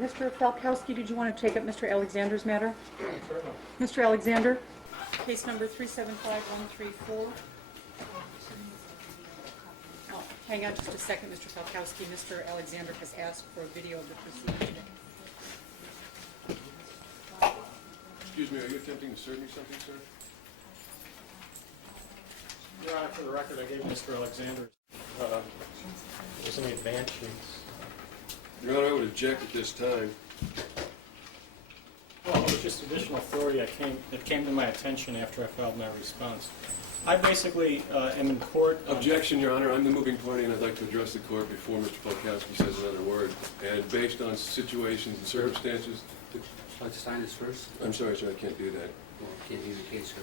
Mr. Falkowski, did you want to take up Mr. Alexander's matter? Mr. Alexander, case number 375134. Oh, hang on just a second, Mr. Falkowski. Mr. Alexander has asked for a video of the proceeding. Excuse me, are you attempting to serve me something, sir? Your Honor, for the record, I gave Mr. Alexander there's any advance sheets. Your Honor, I would object at this time. Well, it was just additional authority that came to my attention after I filed my response. I basically am in court. Objection, Your Honor. I'm the moving party, and I'd like to address the court before Mr. Falkowski says another word. And based on situations and circumstances... I'd like to sign this first. I'm sorry, sir, I can't do that. Well, can't hear the case, sir.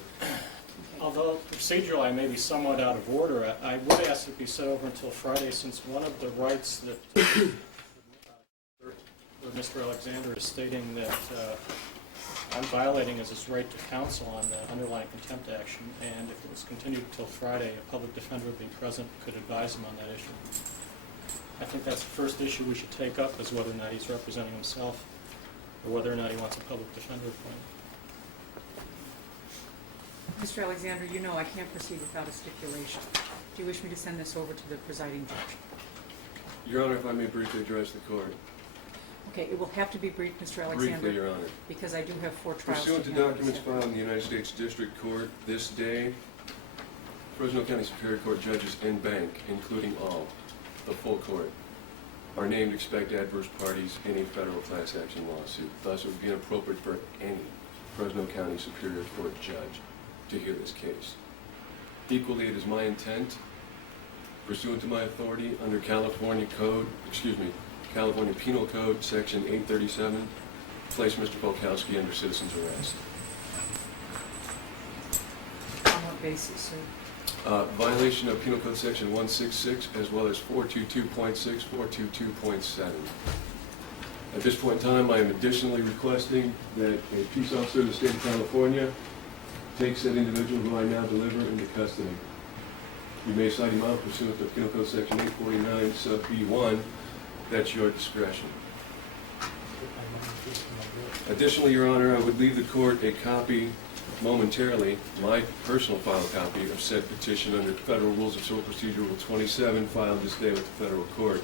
Although procedurally I may be somewhat out of order, I would ask it be set over until Friday, since one of the rights that Mr. Alexander is stating that I'm violating is his right to counsel on the underlying contempt action, and if it was continued until Friday, a public defender would be present, could advise him on that issue. I think that's the first issue we should take up, is whether or not he's representing himself, or whether or not he wants a public defender appointed. Mr. Alexander, you know I can't proceed without a stipulation. Do you wish me to send this over to the presiding judge? Your Honor, if I may briefly address the court. Okay, it will have to be brief, Mr. Alexander. Briefly, Your Honor. Because I do have 4 trials. Pursuant to handle documents this filed in the United States District Court this day, Fresno County Superior Court judges en banc, including all, the full court, are named expect adverse parties in a federal class action lawsuit. Thus, it would be inappropriate for any Fresno County Superior Court judge to hear this case. Equally, it is my intent, pursuant to my authority under California Penal Code, Section 837, place Mr. Falkowski under citizen's arrest. On what basis, sir? Violation of Penal Code Section 166, as well as 422.6, 422.7. At this point in time, I am additionally requesting that a peace officer of the state of California takes that individual who I now deliver into custody. You may cite him out pursuant to Penal Code Section 849, sub B1. That's your discretion. Additionally, Your Honor, I would leave the court a copy momentarily, my personal file copy of said petition under Federal Rules of Civil Procedure Rule 27, filed this day with the federal court.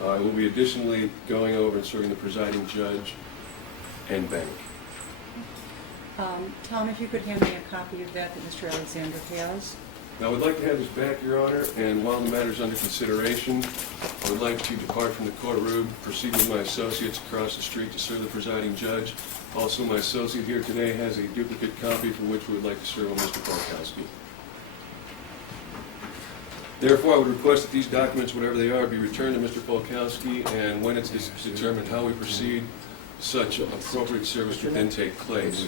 I will be additionally going over and serving the presiding judge en banc. Tom, if you could hand me a copy of that Mr. Alexander has. Now, I would like to have this back, Your Honor, and while the matter is under consideration, I would like to depart from the courtroom, proceed with my associates across the street to serve the presiding judge. Also, my associate here today has a duplicate copy for which we would like to serve on Mr. Falkowski. Therefore, I would request that these documents, whatever they are, be returned to Mr. Falkowski, and when it's determined how we proceed, such appropriate service would then take place.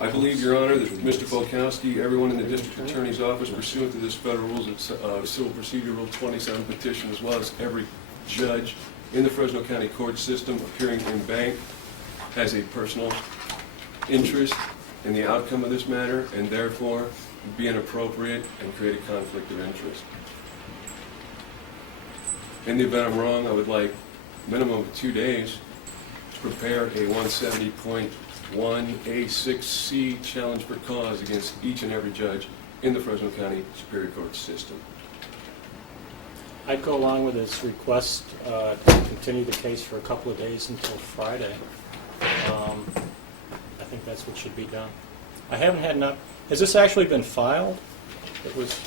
I believe, Your Honor, that Mr. Falkowski, everyone in the District Attorney's Office, pursuant to this Federal Rules of Civil Procedure Rule 27 petition, as well as every judge in the Fresno County court system appearing en banc, has a personal interest in the outcome of this matter, and therefore be inappropriate and create a conflict of interest. In the event I'm wrong, I would like a minimum of 2 days to prepare a 170.1A6C challenge for cause against each and every judge in the Fresno County Superior Court system. I'd go along with his request to continue the case for a couple of days until Friday. I think that's what should be done. I haven't had enough. Has this actually been filed? It was.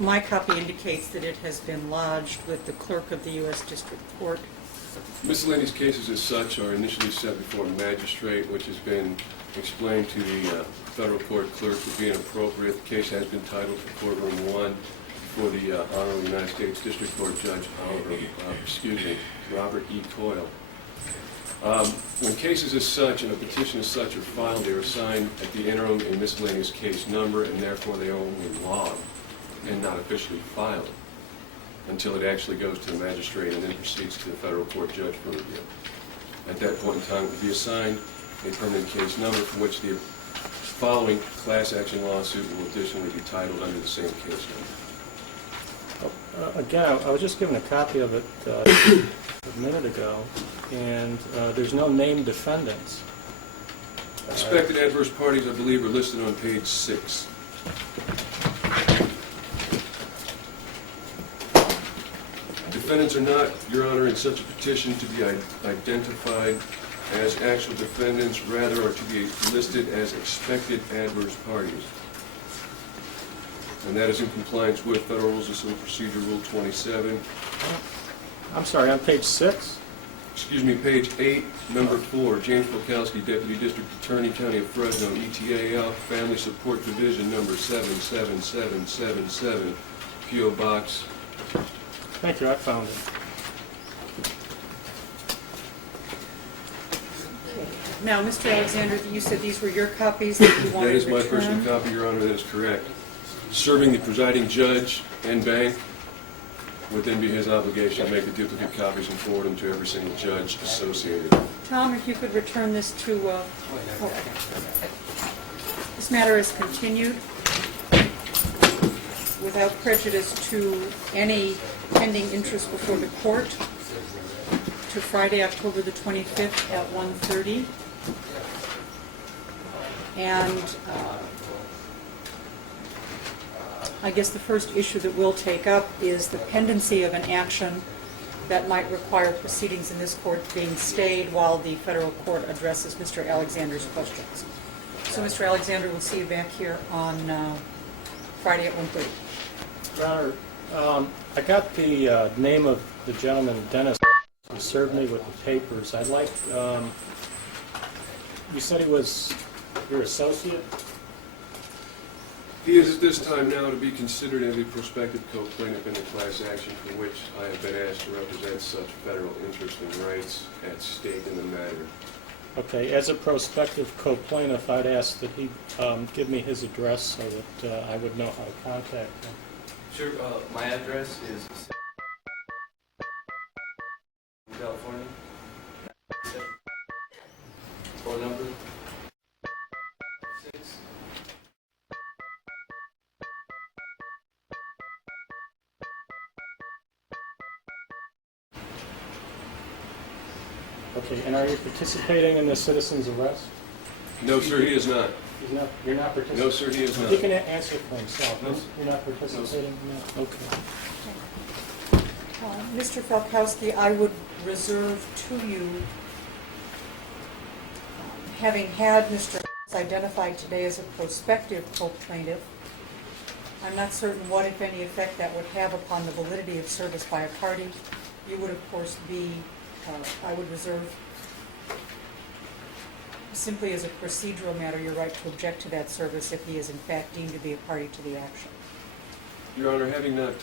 My copy indicates that it has been lodged with the clerk of the U.S. District Court. Miscellaneous cases as such are initially set before a magistrate, which has been explained to the federal court clerk to be inappropriate. The case has been titled for Courtroom 1 for the Honorable United States District Court Judge Robert E. Coyle. When cases as such and a petition as such are filed, they are assigned at the interim a miscellaneous case number, and therefore they are only logged and not officially filed until it actually goes to the magistrate and then proceeds to the federal court judge for review. At that point in time, it will be assigned a permanent case number for which the following class action lawsuit will additionally be titled under the same case number. Again, I was just given a copy of it a minute ago, and there's no named defendants. Expected adverse parties, I believe, are listed on page 6. Defendants are not, Your Honor, in such a petition to be identified as actual defendants, rather are to be listed as expected adverse parties. And that is in compliance with Federal Rules of Civil Procedure Rule 27. I'm sorry, on page 6? Excuse me, page 8, number 4, James Polkowski, Deputy District Attorney, County of Fresno, ETAL, Family Support Division, number 77777, P.O. Box. Thank you, I found it. Now, Mr. Alexander, you said these were your copies that you That wanted is to my return? personal copy, Your Honor, that is correct. Serving the presiding judge and bank would then be his obligation to make the duplicate copies and forward them to every single judge associated. Tom, if you could return this to, this matter is continued without prejudice to any pending interest before the court to Friday, October the 25th at 1:30. And I guess the first issue that we'll take up is the pendency of an action that might require proceedings in this court being stayed while the federal court addresses Mr. Alexander's questions. So, Mr. Alexander, we'll see you back here on Friday at 1:30. Your Honor, I got the name of the gentleman, Dennis, who served me with the papers. I'd like, you said he was your associate? He is at this time now to be considered as a prospective co-plaintiff in the class action for which I have been asked to represent such federal interest and rights at stake in the matter. Okay, as a prospective co-plaintiff, I'd ask that he give me his address so that I would know how to contact him. Sure, my address is California. Phone number 6. Okay, and are you participating in the citizen's arrest? No, sir, he is not. He's not, you're not participating? No, sir, he is not. He can answer for himself. No, sir. You're not participating? No. Okay. Mr. Falkowski, I would reserve to you, having had Mr. identified today as a prospective co-plaintiff, I'm not certain what, if any, effect that would have upon the validity of service by a party. You would, of course, be, I would reserve, simply as a procedural matter, your right to object to that service if he is in fact deemed to be a party to the action. Your Honor, having not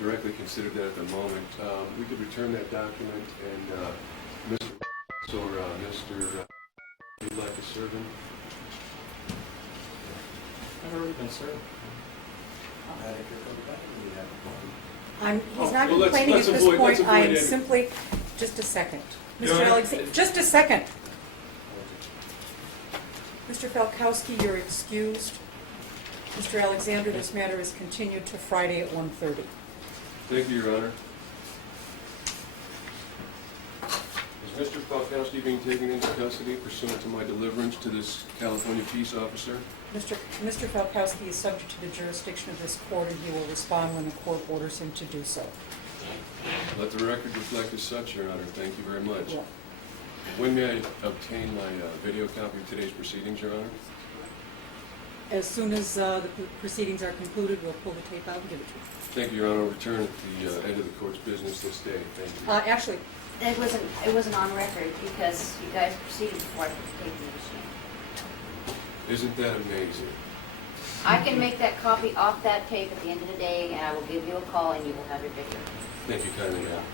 directly considered that at the moment, we could return that document and Mr. or Mr. You'd like to serve him? I've already been served. He's not Well, let's complaining at this avoid- point, let's I avoid am any- simply, just a second. Your Mr. Honor, Alexander, just a second. Mr. Falkowski, you're excused. Mr. Alexander, this matter is continued to Friday at 1:30. Thank you, Your Honor. Is Mr. Falkowski being taken into custody pursuant to my deliverance to this California peace officer? Mr. Falkowski is subject to the jurisdiction of this court, and he will respond when the court orders him to do so. Let the record reflect as such, Your Honor. Thank you very much. Yeah. When may I obtain my video copy of today's proceedings, Your Honor? As soon as the proceedings are concluded, we'll pull the tape out and give it to you. Thank you, Your Honor. I'll return at the end of the court's business this day. Thank you. Actually, It wasn't on record because you guys proceeded before I put the tape in the machine. Isn't that amazing? I can make that copy off that tape at the end of the day, and I will give you a call, and you will have your video. Thank you kindly, ma'am.